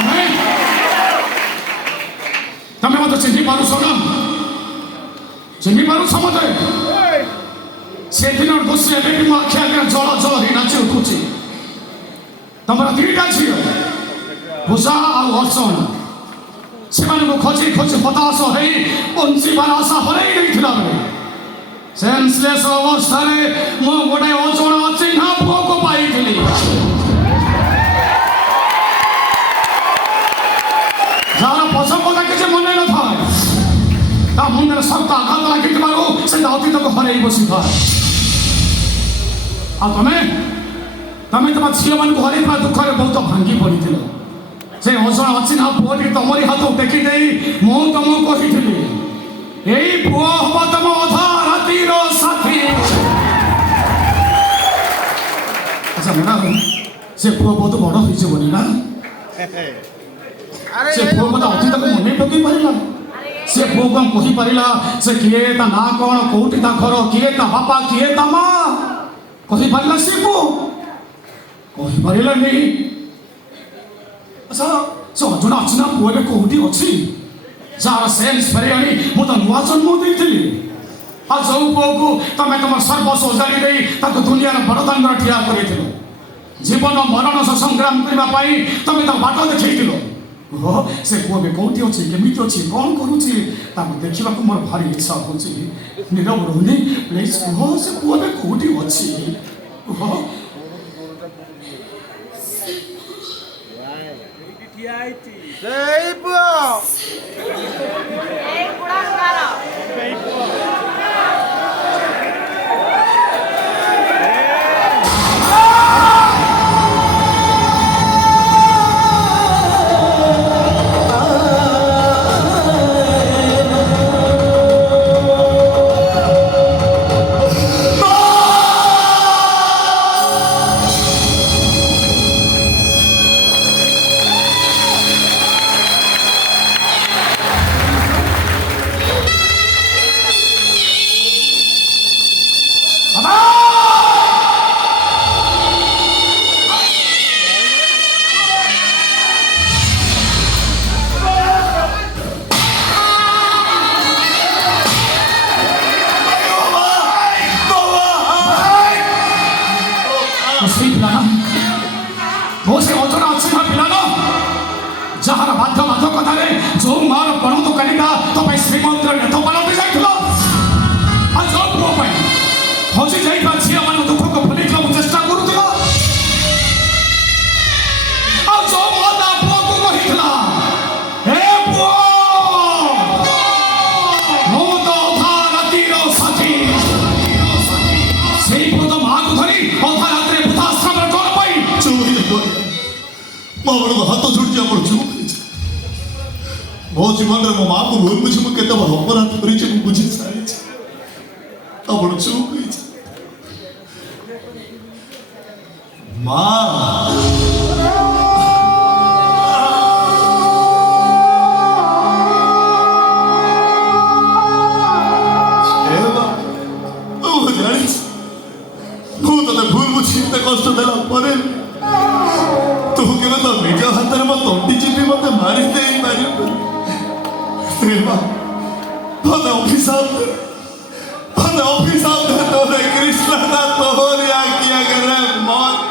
आमेन तमे मत चिन्हि पारुछ ना चिन्हि पारुछ मते से दिन दोषी एबे भी आखि आगे जल जल ही नाची उठुछि तमरा दुईटा झियो भूषा आ अर्चन से खोजी खोजी हताश हो बंचीबार आशा हरई नहीं सेन्सलेस अवस्था मु गोटे अजण अचिन्हा पुओ को पाई जार पछपदा किसी मन न था मुंडे शक्त आघात लगी से अतीत को हर बसी था तमें तमें तुम झील मान हर दुख में बहुत भांगी पड़ी से अजण अचिन्हा पुओटी तमरी हाथ टेकी मु तुमको कही यही पुओ हम तुम अधा रातिर साथी अच्छा मैडम से पुओ बहुत बड़ हो ना से पुओ कदा अतीत को मन पकई पारा से पुओ कौन कही पारा से किए ता ना कौन कौटी ता घर किए ता बापा किए ता माँ कही पारा से पुओ कही पारा नहीं अच्छा से अजण अचिन्हा पुओ ए कौटी अच्छी जार सेन्स फेरे आनी मु तो नुआ जन्म देइथिली आ जो पुओ को तमे तुम सर्वस्व उजाड़ी दे ताको दुनिया बड़दान ठिया करिथिलो जीवन मरण से संग्राम करबा पाई तमे तो बाट देखैथिलो हो से पुओ बे कोठी अछि केमिति अछि कोन करूछि ताको देखिबा को मोर भारी इच्छा होछि निरव रहनी प्लीज हो से पुओ बे कोठी अछि हो जय पुओ जहार बाध्य बाधकता जो मार प्रणत कनिका तो श्रीमंत नेतपाल जाइल आ जो पुओ हजि जाइबा झिया मान दुख को भूल चेष्टा करूला आ जो माता पुओ को कहिला हे पुओ मो तो अधा रातिर साथी सेई पुओ माँ को धरी अधा रात्रे वृद्धाश्रम कौन पाई माँ हाथ जोड़ी चुप मो जीवन में मो माँ को भूल बुझी मुझे केते बड़ अपराध करिछि बुझी सारी अपन चुप माँ भूल बुझी कष्ट देला तू के तो निज हाथ में मत तंटी चिपी मत मारी दे पारि अभिशाप तोरे कृष्ण का तोहरिया किया करे मौत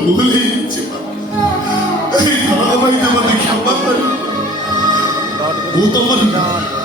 भूल ही भाई तो मत क्षमा कर वो तो मत